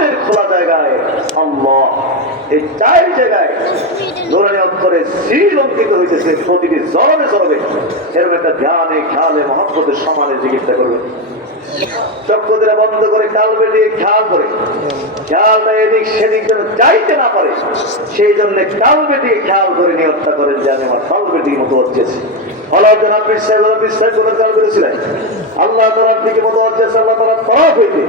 সামনের খোলা জায়গায়, আল্লাহ এই চার জায়গায় দৌড়ানি অক্ষরে শ্রীলঙ্কিত হইতেছে, প্রতিটি জরবে জরবে এরকম একটা ধ্যানে খেয়ালে, মহব্বতের সমানে চিকিৎসা করবেন চক্ষুদের বন্ধ করে কালবে দিয়ে খেয়াল করে। খেয়ালটা এদিক সেদিক যেন চাইতে না পারে, সেই জন্য কালবে দিয়ে খেয়াল করে নিয়ত্তা করেন যে, আমি আমার কালবে দিয়ে মতো হচ্ছে আল্লাহ খেয়াল করেছিলেন। আল্লাহ তালার দিকে মতো হচ্ছে আল্লাহ হইতে।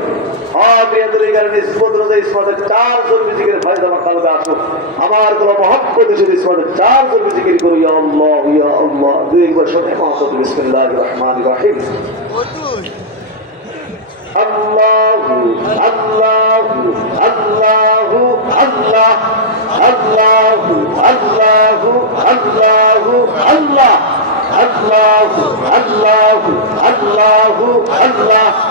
আমার কোন মহাপ্পত যদি ইসমাদের চার জন্মে জিকির করি আল্লাহ, ইয়া আল্লাহ। দুই একবার সঙ্গে মহাপ্পত বিসমিল্লাহ রহমান রাহিম। আল্লাহ আল্লাহ আল্লাহ আল্লাহ আল্লাহ আল্লাহ আল্লাহ আল্লাহ। আল্লাহ আল্লাহ আল্লাহ আল্লাহ।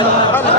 Allah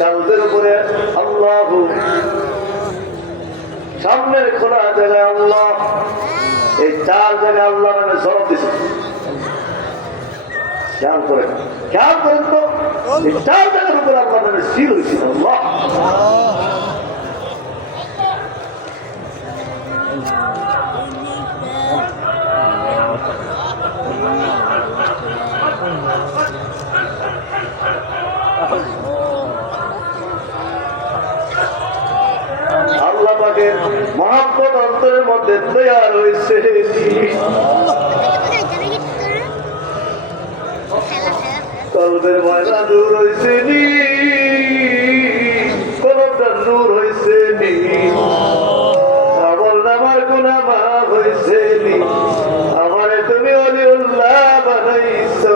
কালদের উপরে আল্লাহ সামনের খোলা জায়গায় আল্লাহ এই চার জায়গায় আল্লাহ নামে সরব দিছে খেয়াল করেন খেয়াল করেন তো, এই চার জায়গার উপরে আল্লাহ নামে সিল হয়েছিল আল্লাহ মহাব্বত অন্তরের মধ্যে তৈয়ার হয়েছে। কলবের ময়লা দূর হয়েছে নি কলমটা নূর হয়েছে নি আমল নামার গুণা মাফ হয়েছে নি আমারে তুমি অলিউল্লাহ বানাইছো